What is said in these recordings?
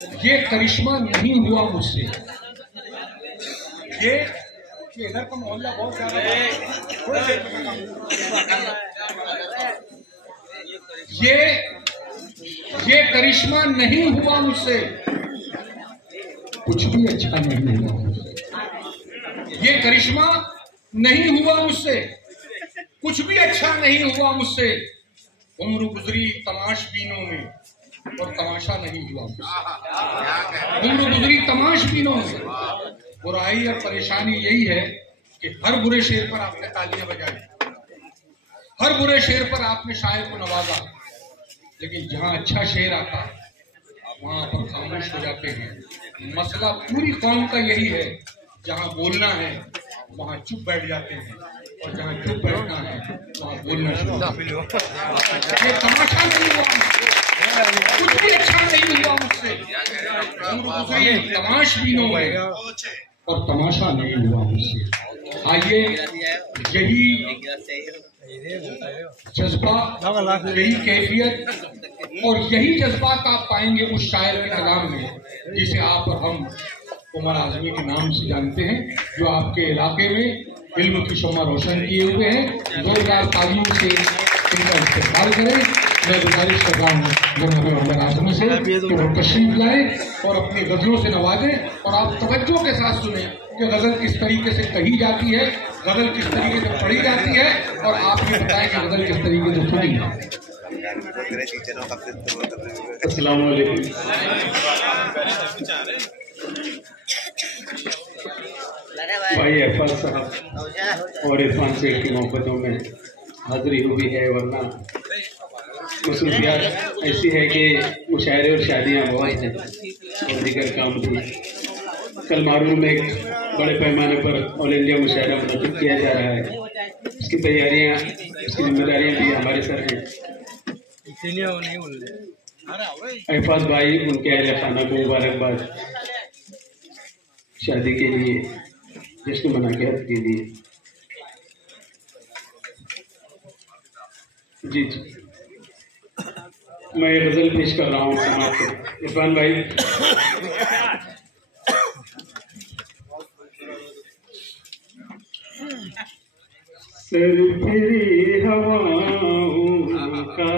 ये करिश्मा नहीं हुआ मुझसे। ये इधर का मोहल्ला बहुत ज्यादा ये करिश्मा नहीं हुआ मुझसे, कुछ भी अच्छा नहीं हुआ मुझसे। ये करिश्मा नहीं हुआ मुझसे, कुछ भी अच्छा नहीं हुआ मुझसे। उम्र गुजरी तमाशबीनों में और तमाशा नहीं हुआ मुझसे। उम्र गुजरी तमाशबीनों में। बुराई और परेशानी यही है कि हर बुरे शेर पर आपने तालियां बजाई, हर बुरे शेर पर आपने शायर को नवाजा, लेकिन जहां अच्छा शेर आता वहां पर खामोश हो जाते हैं। मसला पूरी कौम का यही है, जहां बोलना है वहां चुप बैठ जाते हैं, और जहां चुप बैठना है वहां बोलना शुरू। ये तमाशा नहीं हुआ, कुछ भी अच्छा नहीं हुआ मुझसे। तमाशबीनों में और तमाशा नहीं हुआ मुझसे। आइए, यही जज्बा, यही कैफियत और यही जज्बात आप पाएंगे उस शायर के कलाम में जिसे आप और हम उमर आजमी के नाम से जानते हैं, जो आपके इलाके में इल्म की शम्मा रोशन किए हुए हैं। जोरदार तालियों से इनका इस्तेमाल करें। मैं गुजारिश कर रहा हूँ जनाब उमर आजमी से कि वो तशरीफ लाए और अपनी गजलों से नवाजें, और आप तवज्जो के साथ सुने कि गजल किस तरीके से कही जाती है, गजल किस तरीके से पढ़ी जाती है, और आप ये बताएं कि गजल किस तरीके से सुनी है। अस्सलाम वालेकुम। भाई अहफाज साहब और इरफान सेठ की मोहब्बतों में हाजिरी हुई है, वरना मसरूफियात ऐसी है कि मुशायरे और शादियाँ बहुत हैं और दीगर काम भी। कल मारूम में एक बड़े पैमाने पर ऑल इंडिया मुशायरा मुनक़िद किया जा रहा है। उसकी तैयारियाँ, उसकी जिम्मेदारियाँ भी हमारे सर हैं। अहफाज भाई उनके अहले खाना को मुबारकबाद शादी के लिए, जश्न मनाक़ियात के लिए। जी जी, मैं गजल पेश कर रहा हूँ समाप्त। इरफान भाई, सरफिरी हवाओं का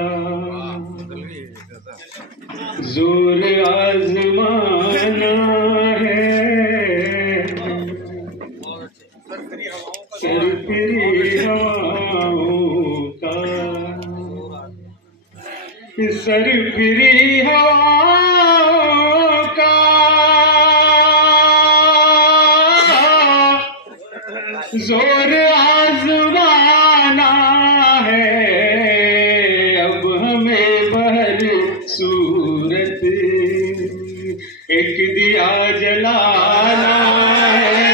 जोर आजमाना है, सरफिरी हवाओं का, सरफिरी हवाओं का जोर आजमाना है। अब हमें बहर सूरत एक दिया जलाना है,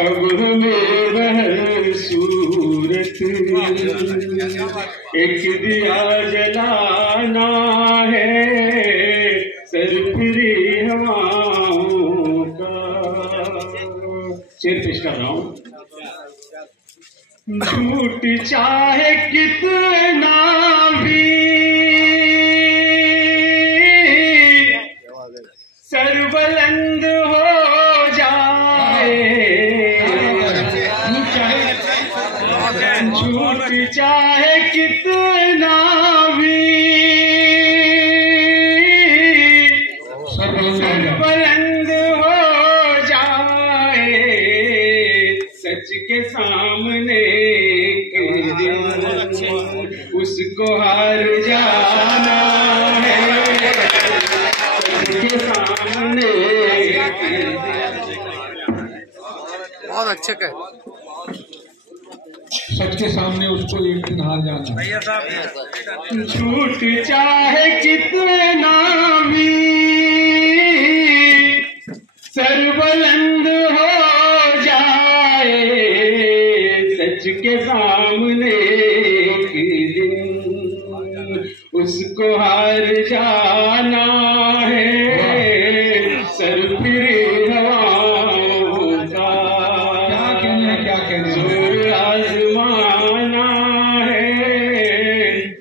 अब हमें बहर सूरत एक दिया जलाना है, सरफिरी हवाओं का। शेर पेश कर रहा हूँ। झूठ चाहे कितना भी सरबुलंद हो जाए, झूठ चाहे कितना भी सरबुलंद हो जाए, सच के सामने उसको हार जाना है, सच के सामने। बहुत अच्छे कहे, सच के सामने उसको एक दिन हार जाना। झूठ चाहे कितना भी सरबुलंद हो जाए, सच के सामने एक दिन उसको हार जाना है, सरफिरी हवाओं का क्या कहने जोर आजमाना है।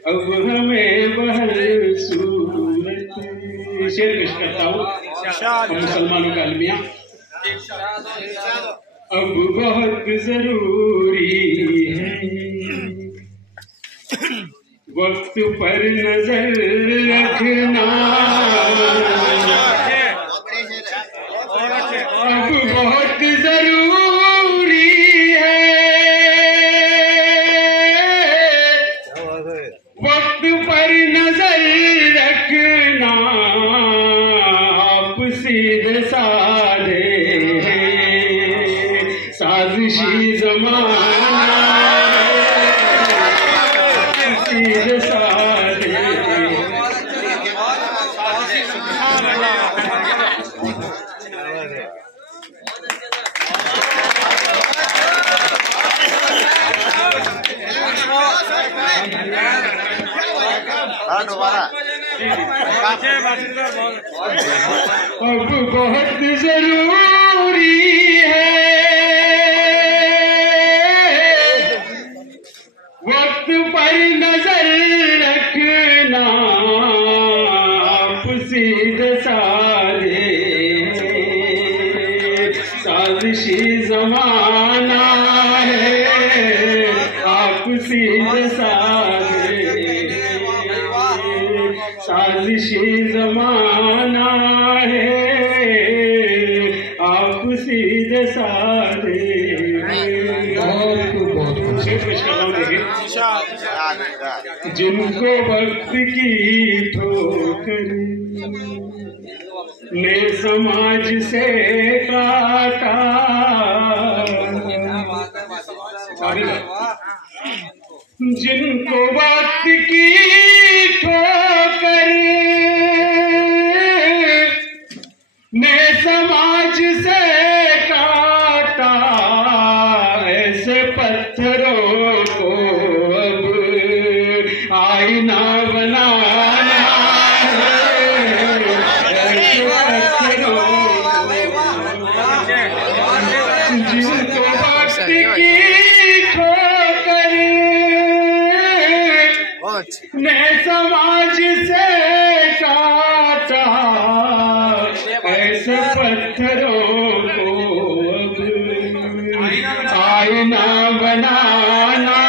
अब हमें बहर सूरत शेर पेश करता हूँ मुसलमानों का अलमिया। अब बहुत जरूरी है वक्त पर नजर रखना, अब बहुत जरूरी है वक्त पर नजर रखना। आप सीधे साधे साजिशी जमाना, सीधे साधे अब बहुत जरूरी है वक्त पर नजर रखना। आप सीधे साधे साजिशी जमाना है, आप सीधे साधे साजिशी जमाना है, आप सीधे साधे। जिनको वक्त की ठोकर ने समाज से काटा, जिनको वक्त की ठोकर ने समाज से काटा, ऐसे पत्थरों को अब आईना बनाना है, ऐसे पत्थरों जिनको वक्त की ठोकर ने समाज से काटा, ऐसे पत्थरों को अब आईना बनाना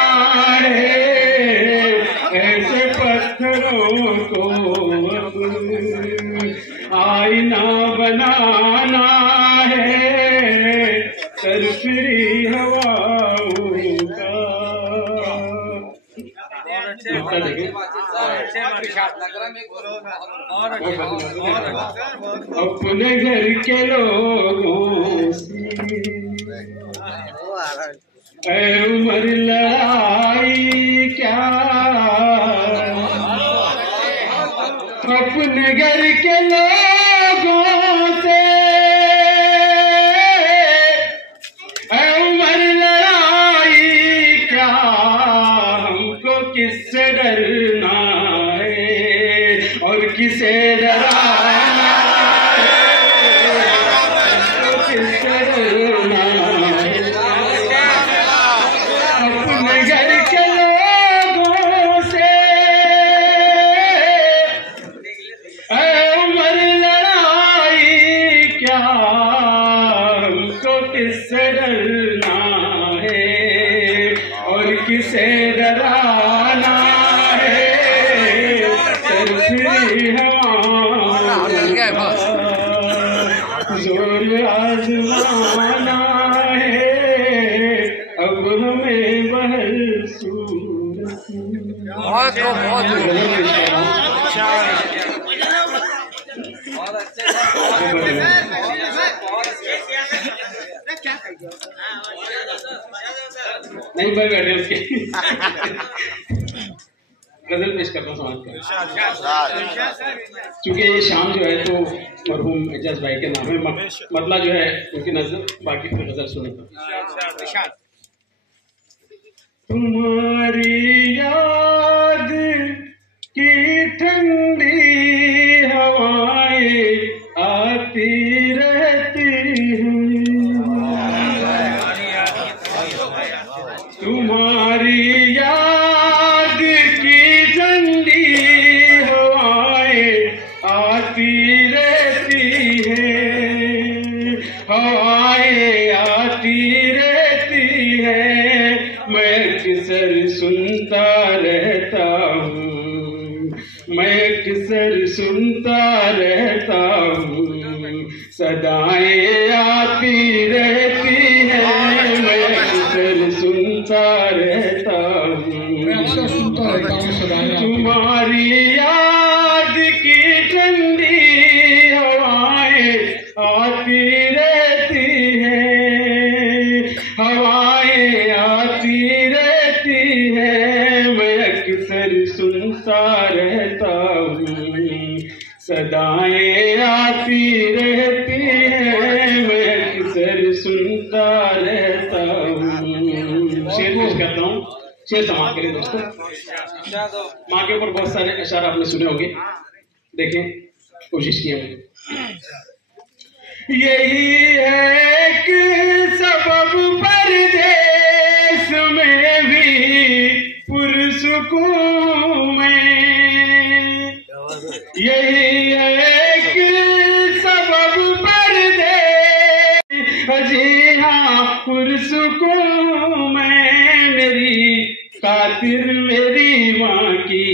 है, ऐसे पत्थरों को अब आईना बनाना है, सरसरी हवाओं का। अपने घर के लोगों से ऐ उमर लड़ाई क्या, अपने घर के लोगों से ऐ उमर लड़ाई क्या, हमको किससे डरना है और किसे डराना है, किससे डरना है। अपने घर के लोगों से ऐ उमर लड़ाई क्या, हमको किससे डरना है और किसे डराना है, सरसरी हवा जोर आजमाना है, अब हमें बहल सूरत। बहुत नहीं भाई बैठे उसके गजल पेश करता हूँ समाज का। क्योंकि ये शाम जो है तो मरहूम एजाज भाई के नाम है, मतला जो है उनकी नजर, बाकी फिर गजल सुने। तुम्हारी याद की ठंडी हवाएं आती रहती हैं, तुम्हारी याद की ठंडी हवाएं आती मैं अक्सर सुनता रहता हूँ, सदाएं आती रहती हैं। मैं अक्सर सुनता रहता हूँ, तुम्हारी याद की ठंडी हवाएं आती रहती हैं, हवाएं आती रहती हैं। मैं अक्सर सुनता रहता हूँ, सदाएं आती रहती हैं। मैं अक्सर सुनता रहता हूँ। शेर पेश करता हूँ, शेर समाप्त करें दोस्तों। माँ के ऊपर बहुत सारे अशार आपने सुने होंगे, देखें, कोशिश की हमने। यही है कि सबब परदेस में भी पुरसुकून में, यही है कि सबब परदेस, जी हाँ पुरसुकून में। मेरी खातिर मेरी माँ की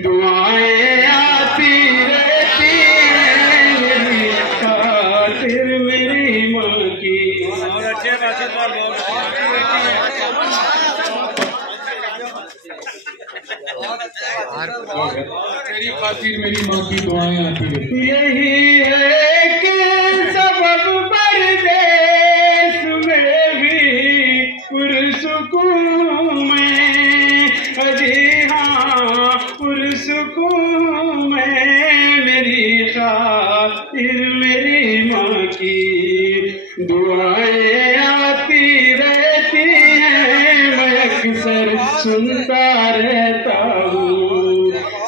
दुआएं आती रहती हैं, मेरी खातिर मेरी माँ की। तेरी खातिर मेरी माँ की दुआएं आती रहती। यही है कि सबब परदेस में भी पुरसुकून में, जी हाँ पुरसुकून में। मेरी खातिर मेरी माँ की दुआएं आती रहती हैं। मैं अक्सर सुनता रहता हूँ,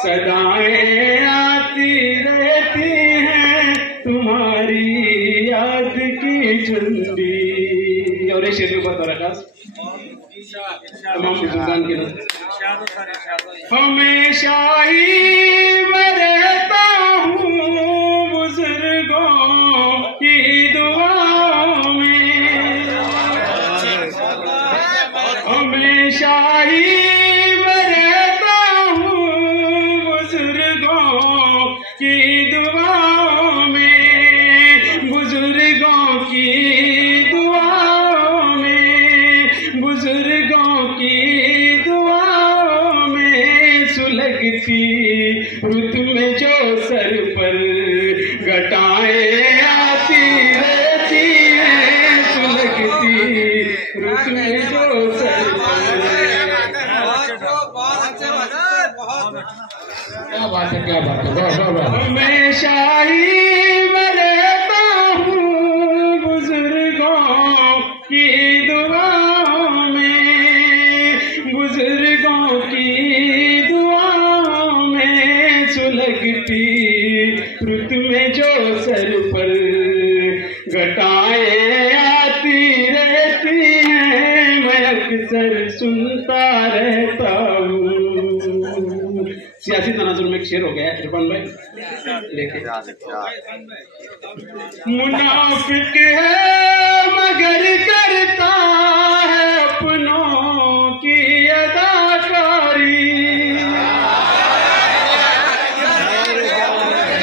सदाएं आती रहती हैं। तुम्हारी याद की ठंडी। और एक शेर ऊपर तो रखा तमाम बुजुर्गान की नजर। हमेशा ही मैं रहता हूँ बुजुर्गों की दुआओं में, हमेशा ही मैं रहता हूँ बुजुर्गों की दुआओं में, बुजुर्गों की दुआओं में, बुजुर्गों की दुआओं में। सुलगती रुत में जो सर पर घटाएं आती रहती हैं, सुलगती रुत में जो सर पर। क्या बात है, क्या बात है, वाह वाह वाह। हमेशा ही मैं रहता हूँ बुजुर्गों की दुआओं में, बुजुर्गों की दुआओं में। सुलगती रुत में जो सर पर घटाएं आती रहती हैं। मैं अक्सर सुनता रहता हूँ। सियासी तनाजुर में एक शेर हो गया है, इरफान भाई लेके। मुनाफिक है मगर करता है अपनों की अदाकारी,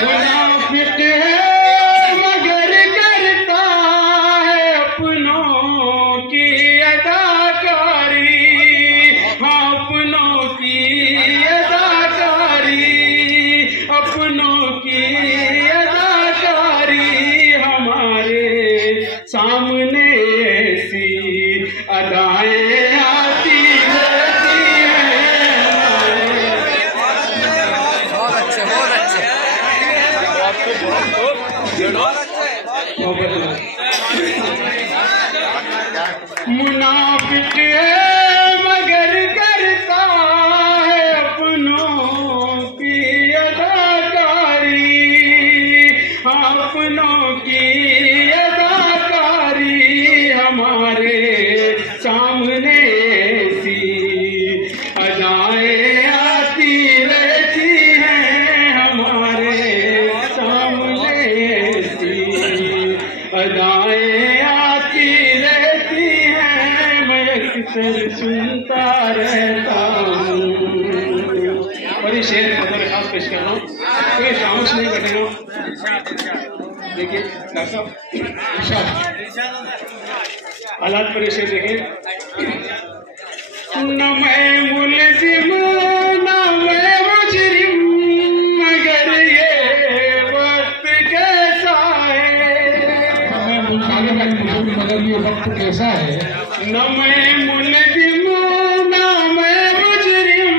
मुनाफिक है मगर करता है अपनों की अदाकारी, हाँ अपनों की अपनों की अदाकारी। हमारे सामने ऐसी अदाएं आती रहती हैं। बहुत अच्छे, बहुत अच्छे। मुनाफिक है मगर करता है अपनों की अदाकारी, अपनों की अदाकारी। हमारे सामने ऐसी अदाएं आती रहती हैं, हमारे सामने ऐसी अदाएं आती रहती हैं। मैं अक्सर खास पेश कर रहा हूँ, कोई खामोश नहीं बैठेगा। देखिए डॉक्टर साहब हालात पर ऐसे देखें, न मैं मुलजिम न मैं मुजरिम, मगर ये वक्त कैसा है। मैं मगर ये वक्त कैसा है। न मैं मुलजिम न मैं मुजरिम,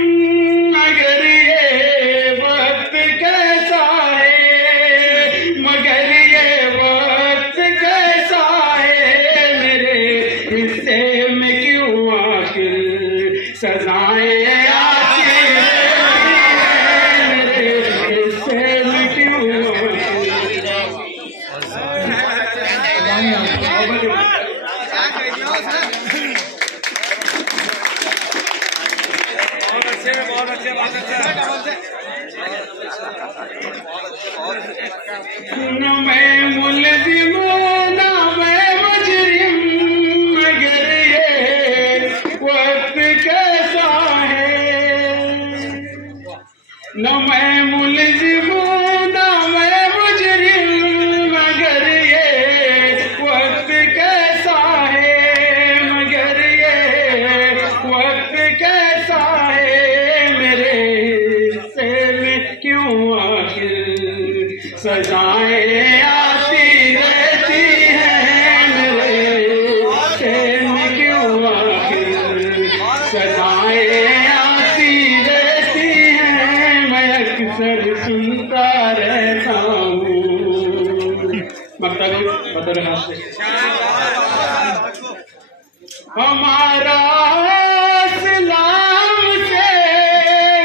मगर ये वक्त कैसा है, मगर ये वक्त कैसा है। मेरे हिस्से में क्यों आखिर सजाएं आती हैं, मेरे हिस्से में क्यों न मैं मुलजिम न मैं मुजरिम, मगर ये वक्त कैसा है। न मैं मुलजिम न मैं मुजरिम, मगर ये वक्त कैसा है, मगर ये वक्त कैसा है। मेरे हिस्से में क्यों आखिर सजाएं आती रहती हैं, मेरे हिस्से में क्यों आखिर सजाएं आती रहती हैं। मैं अक्सर सुनता रहता हूँ, मतलब हमारा सलाम से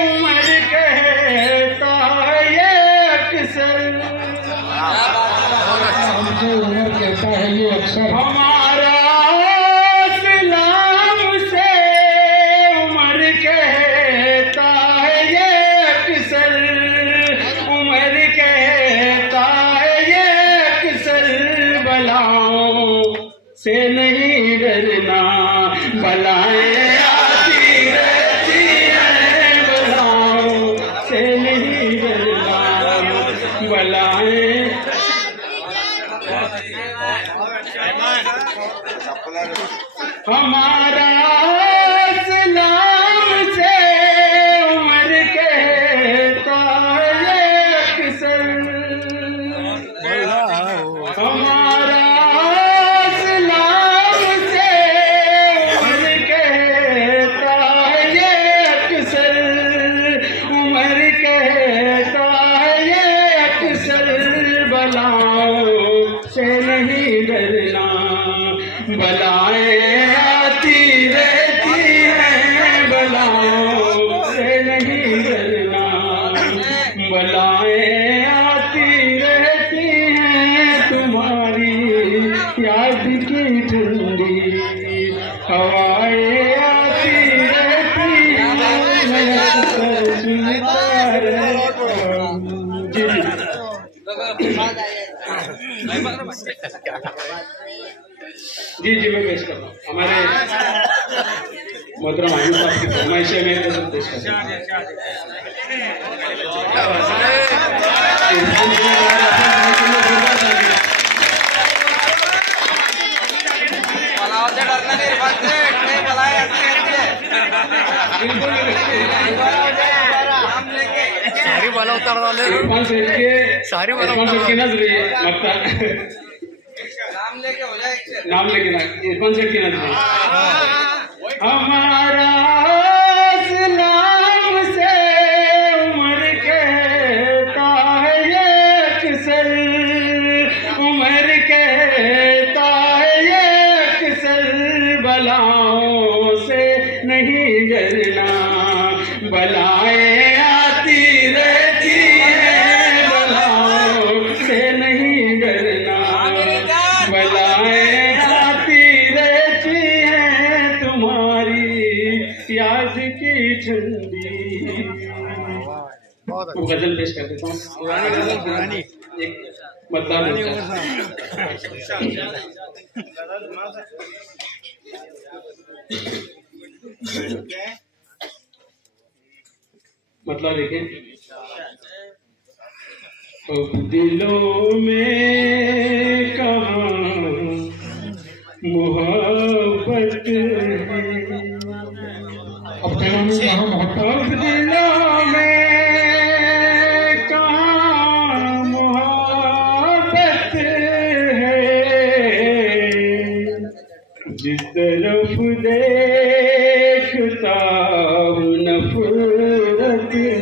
उमर कहता ये अक्सर, हमसे उमर कहता है ये अक्सर। हमारा सलाम से उमर कहता है ये अक्सर, उमर कहता है ये अक्सर। बलाओं से नहीं डरना, बलाएं आती रहती हैं, बलाओं से नहीं डरना, बलाएं। हमारा सलाम से उमर कहता ये अक्सर, हमारा सलाम से उमर कहता ये अक्सर, उमर कहता ये अक्सर। बलाओं से नहीं डरना, बलाएं आती रहती हैं, बलाओं से नहीं डरना, बलाएं आती रहती हैं। तुम्हारी याद की ठंडी हवाएं आती रहती हैं, मैं अक्सर सुनता रहता हूँ। जी जी मैं पेश कर रहा हूँ, हमारे मोहतरम आयुष साहब की फरमाइश है, मैं पेश कर रहा हूँ। सारी वाला उतार वाले सारी वाला नजरिए नाम लेके ना इरफान सेठ की नजरिए। हमारा सलाम से उमर कहता है ये अक्सर, उमर कहता है ये अक्सर। बलाओं से नहीं डरना, बलाएं आती रहती हैं, बलाओं से नहीं डरना, बलाएं आती रहती हैं। तुम्हारी याद की ठंडी। गजल पेश कर देता हूँ, एक मतदार मतलब देखें, अब दिलों में कहाँ मोहब्बत है, अब दिलों में कहाँ मोहब्बत, अब दिलों में कहाँ मोहब्बत है, जिस तरफ देखता हूँ नफरत है,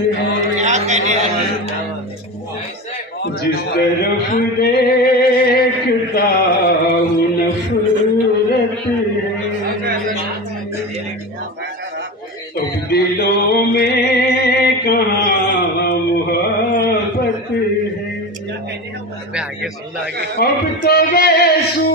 जिस तरफ देखता हूँ नफरत है। अब दिलों में कहाँ मोहब्बत है, आगे सुन आगे अब तो बेसू